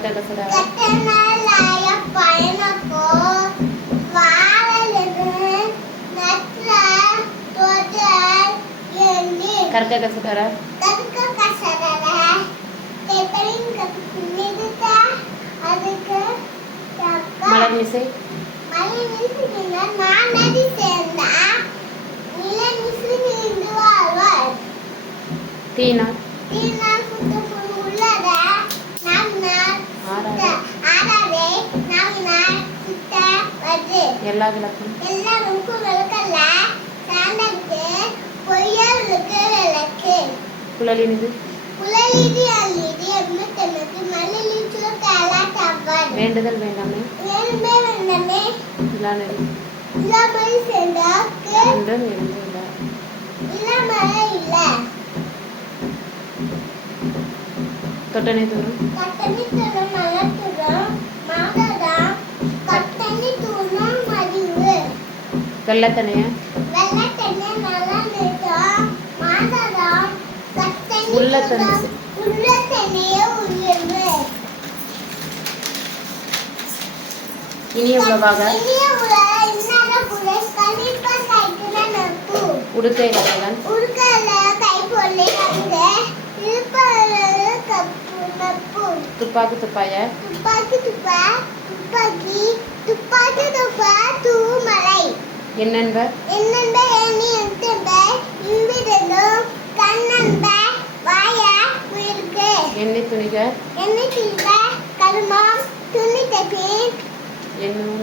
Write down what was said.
Kata kasara. Katanalaya payanako vaalalu natra total yenni. Karka kasara. Karka kasara. Kepaling kapnidita adukku yakka. Malam misai. Malam misina naanadi senda nila misini induvalvar. Tina. Tina kutu fulada namna ஆறாதே நாவினார் சுத்த வருது எல்லா விளக்கும் விளக்கல்ல சாண்டலுக்கு பொய்யலுக்கு விளக்கு குழலினிது குழலிதி அல்லிதி எம்மத்தனுக்கு மல்லிலிச்சு கலாட்டவர் வேண்டுதல் வேண்டாமே வேண்டுமே வேண்டாமே இல்லானடி இல்லாமல் சேர்ந்தாக்கு என்றும் இருந்தில்லை இல்லாமலே இல்லை தொட்டனை தூரம் கட்டணி தூரம் மலத்துறம் மாததாம் கட்டணி தூரம் மதிவு வெள்ளத்தனைய வெள்ளத்தண்ணி நல்லா நிறுத்தம் மாததாம் கட்டணி உள்ளத்தண்ணி உள்ளத்தண்ணிய உயர்வு இனிய உளவாக இனிய உலக இன்னத புலை கணிப்ப கைக்குன நப்பு உடுக்கை கதைகள் உருக்கல கைப்பொல்லை வந்து இருப்பது கப்பு நப்பு துப்பாக்கி துப்பாய துப்பாக்கி துப்பா தூமலை என்னென்ப என்னென்ப எண்ணி எந்தென்ப இவ்விடனும் கண்ணன்ப வாய உயிருக்கு எண்ணெய் துணிக எண்ணெய் தில்ப கருமம் துணி தப்பின் என்னும்